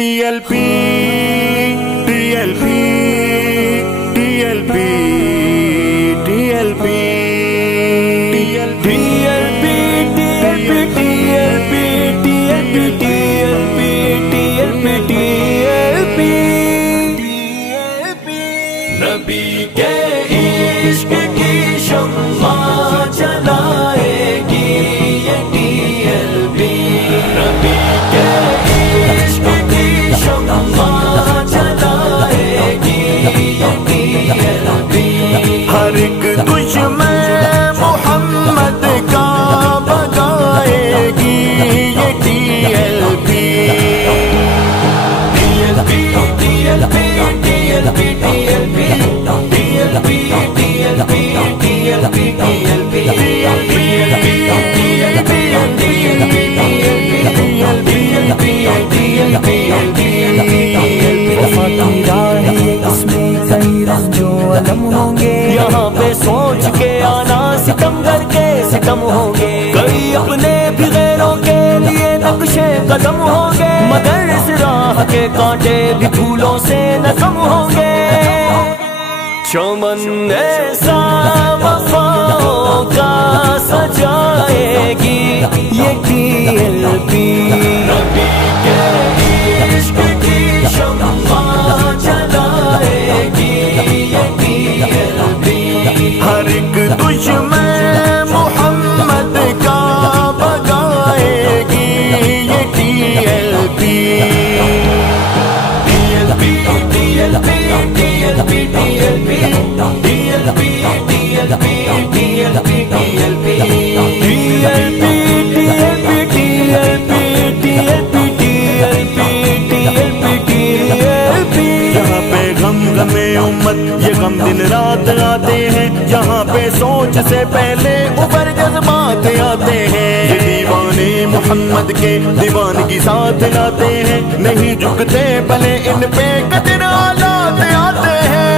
TLP TLP TLP TLP TLP نبی کے عشق کی شمع جلائے گی یہ TLP نبی کے عشق کی شمع جلائے گی یہ TLP ہر ایک دشمن محمد کا بگائے گی یہ TLP اس میں کئی رنج و الم ہوں گے یہاں پہ سوچ کے آنا ستم کر کے ستم ہوں گے کئی اپنے بھی غیروں کے لیے نقشے قدم ہوں گے مگر اس راہ کے کانٹے بھی پھولوں سے نظم ہوں گے چمن ایسا وفاؤں کا سجائے گی یہ TLP نبی کے عشق کی شمع جلائے گی یہ TLP ہر ایک دشمن محمد کا بگائے گی یہ TLP یہاں پہ غم غمِ امت یہ غم دن رات آتے ہیں یہاں پہ سوچ سے پہلے اوپر جذبات آتے ہیں یہ دیوانے محمد کے دیوانگی ساتھ لاتے ہیں نہیں جھکتے بھلے ان پہ قدر آلات آتے ہیں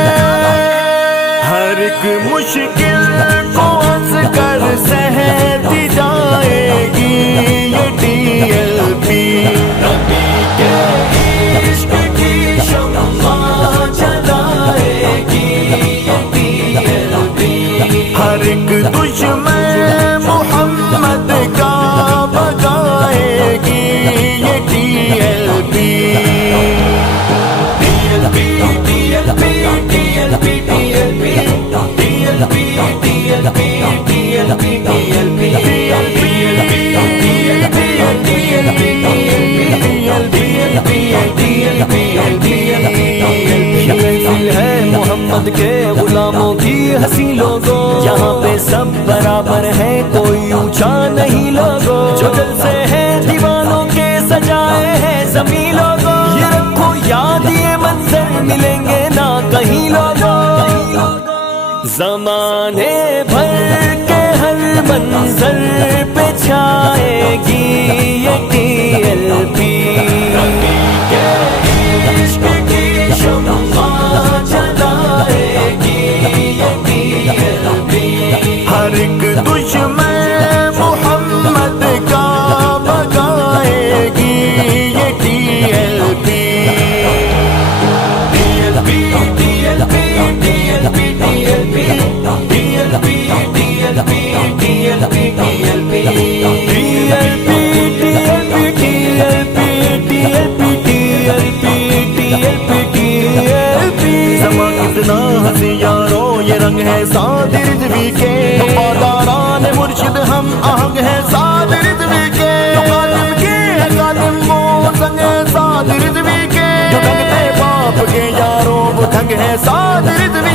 ہر ایک مشکل کو ہنس کر سہتی جائے گی یہ TLP نبی کے عشق کی شمع جلائے گی یہ TLP ہر ایک دشمن محمد کا بگائے گی یہ TLP ہے محمد کے غلاموں کی ہنسی لوگوں یہاں پہ سب برابر ہیں کوئی اونچا نہیں لوگوں جو دل سے ہے دیوانوں کے سجائے ہیں زمین لوگوں یہ رکھو یاد یہ منظر ملیں گے نہ کہیں لوگوں زمانے بھر کے ہر منظر پہ چھائے گی یہ TLP عشق کی شمع جلائے گی یہ TLP ہر ایک دشمن محمد کا بگائے گی یہ TLP اتنا ہنسی یارو یہ رنگ ہے سعد رضوی کے وفاداران مرشد ہم آہنگ ہے سعد رضوی کے قادم کے قادم وہ سنگ ہے سعد رضوی کے جو ڈھنگ تھے باپ کے یارو وہ ڈھنگ ہے سعد رضوی